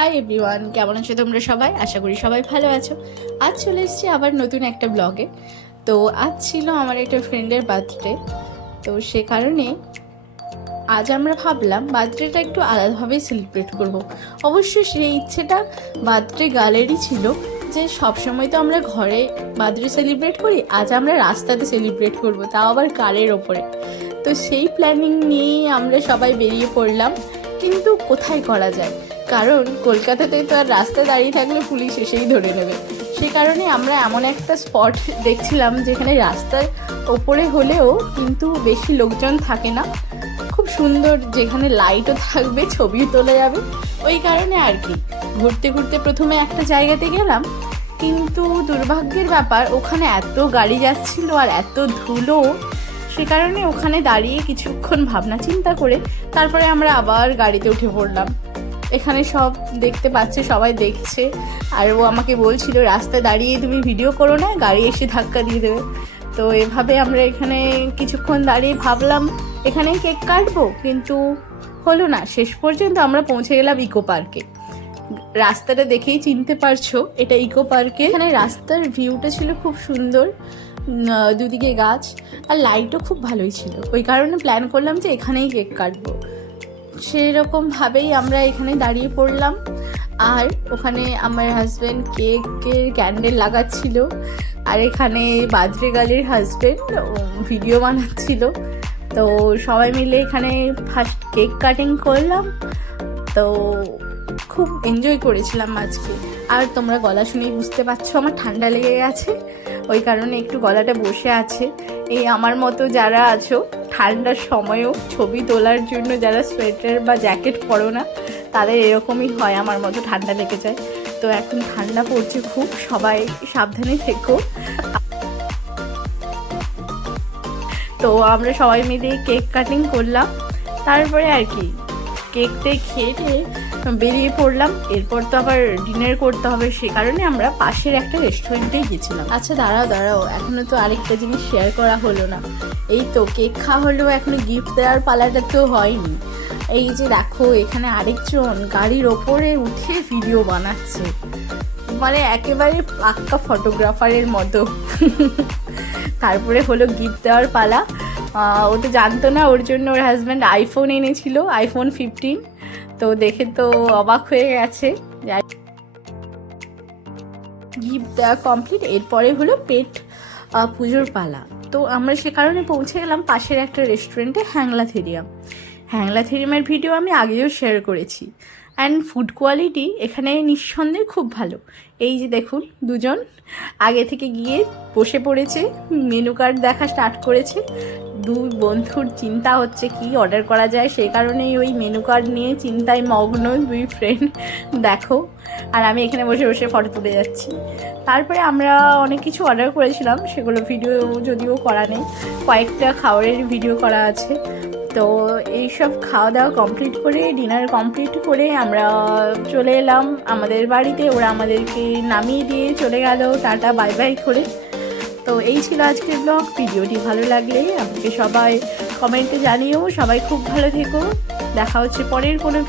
Hi everyone, কেমন আছো তোমরা সবাই? আশা করি সবাই ভালো আছো। আজ চলে এসেছি আবার নতুন একটা ব্লগে। তো আজ ছিল আমার একটা ফ্রেন্ডের বার্থডে, তো সে কারণে আজ আমরা ভাবলাম বার্থডেটা একটু আলাদাভাবে সেলিব্রেট করব। অবশ্যই সেই ইচ্ছেটা বার্থডে গার্লেরই ছিল যে সবসময় তো আমরা ঘরে বার্থডে সেলিব্রেট করি, আজ আমরা রাস্তাতে সেলিব্রেট করব, তাও আবার কারের ওপরে। তো সেই প্ল্যানিং নিয়েই আমরা সবাই বেরিয়ে পড়লাম, কিন্তু কোথায় করা যায়, কারণ কলকাতাতে তো আর রাস্তায় দাঁড়িয়ে থাকলে পুলিশ এসেই ধরে নেবে। সে কারণে আমরা এমন একটা স্পট দেখছিলাম যেখানে রাস্তার ওপরে হলেও কিন্তু বেশি লোকজন থাকে না, খুব সুন্দর, যেখানে লাইটও থাকবে, ছবিও তোলা যাবে। ওই কারণে আর কি ঘুরতে ঘুরতে প্রথমে একটা জায়গাতে গেলাম, কিন্তু দুর্ভাগ্যের ব্যাপার ওখানে এত গাড়ি যাচ্ছিল আর এত ধুলো, সে কারণে ওখানে দাঁড়িয়ে কিছুক্ষণ ভাবনা চিন্তা করে তারপরে আমরা আবার গাড়িতে উঠে পড়লাম। এখানে সব দেখতে পাচ্ছে, সবাই দেখছে, আর ও আমাকে বলছিল রাস্তায় দাঁড়িয়ে তুমি ভিডিও করো না, গাড়ি এসে ধাক্কা দিয়ে দেবে। তো এভাবে আমরা এখানে কিছুক্ষণ দাঁড়িয়ে ভাবলাম এখানেই কেক কাটবো, কিন্তু হলো না। শেষ পর্যন্ত আমরা পৌঁছে গেলাম ইকো পার্কে। রাস্তাটা দেখেই চিনতে পারছো এটা ইকো পার্কে। এখানে রাস্তার ভিউটা ছিল খুব সুন্দর, দুদিকে গাছ আর লাইটও খুব ভালোই ছিল। ওই কারণে প্ল্যান করলাম যে এখানেই কেক কাটবো। সেরকমভাবেই আমরা এখানে দাঁড়িয়ে পড়লাম, আর ওখানে আমার হাজব্যান্ড কেকের ক্যান্ডেল লাগাচ্ছিল, আর এখানে বার্থডে গার্লের হাজব্যান্ড ভিডিও বানাচ্ছিল। তো সবাই মিলে এখানে ফার্স্ট কেক কাটিং করলাম, তো খুব এনজয় করেছিলাম আজকে। আর তোমরা গলা শুনেই বুঝতে পারছো আমার ঠান্ডা লেগে গেছে, ওই কারণে একটু গলাটা বসে আছে। এই আমার মতো যারা আছো ঠান্ডার সময়ও ছবি তোলার জন্য যারা সোয়েটার বা জ্যাকেট পরো না, তাদের এরকমই হয়, আমার মতো ঠান্ডা লেগে যায়। তো এখন ঠান্ডা পড়ছে খুব, সবাই সাবধানে থেকো। তো আমরা সবাই মিলে কেক কাটিং করলাম, তারপরে আর কি কেকটা খেয়ে বেরিয়ে পড়লাম। এরপর তো আবার ডিনার করতে হবে, সে কারণে আমরা পাশের একটা রেস্টুরেন্টেই গেছিলাম। আচ্ছা দাঁড়াও, এখনো তো আরেকটা জিনিস শেয়ার করা হলো না। এই তো কেক খাওয়া হলো, এখনো গিফট দেওয়ার পালাটা তো হয়নি। এই যে দেখো এখানে আরেকজন গাড়ির ওপরে উঠে ভিডিও বানাচ্ছে, মানে একেবারে পাক্কা ফটোগ্রাফারের মতো। তারপরে হলো গিফট দেওয়ার পালা। ও তো জানতো না, ওর জন্য ওর হাজব্যান্ড আইফোন এনেছিল, আইফোন 15। তো দেখে তো অবাক হয়ে গেছে। গিফট দেওয়া কমপ্লিট, এরপরে হলো পেট পুজোর পালা। তো আমরা সে কারণে পৌঁছে গেলাম পাশের একটা রেস্টুরেন্টে, হ্যাংলা থেরিয়ামের ভিডিও আমি আগেও শেয়ার করেছি। অ্যান্ড ফুড কোয়ালিটি এখানে নিঃসন্দেহে খুব ভালো। এই যে দেখুন দুজন আগে থেকে গিয়ে বসে পড়েছে, মেনু কার্ড দেখা স্টার্ট করেছে। দুই বন্ধুর চিন্তা হচ্ছে কি অর্ডার করা যায়, সেই কারণেই ওই মেনু কার্ড নিয়ে চিন্তায় মগ্ন দুই ফ্রেন্ড, দেখো। আর আমি এখানে বসে বসে ফটো তুলে যাচ্ছি। তারপরে আমরা অনেক কিছু অর্ডার করেছিলাম, সেগুলো ভিডিও যদিও করা নেই, কয়েকটা খাবারের ভিডিও করা আছে। তো এইসব খাওয়া দাওয়া কমপ্লিট করে, ডিনার কমপ্লিট করে আমরা চলে এলাম আমাদের বাড়িতে। ওরা আমাদেরকে নামিয়ে দিয়ে চলে গেল টাটা বাই বাই করে। তো এই ছিল আজকের ব্লগ। ভিডিওটি ভালো লাগলে আমাকে সবাই কমেন্টে জানিও। সবাই খুব ভালো থেকো, দেখা হচ্ছে পরের কোনো ভিডিও।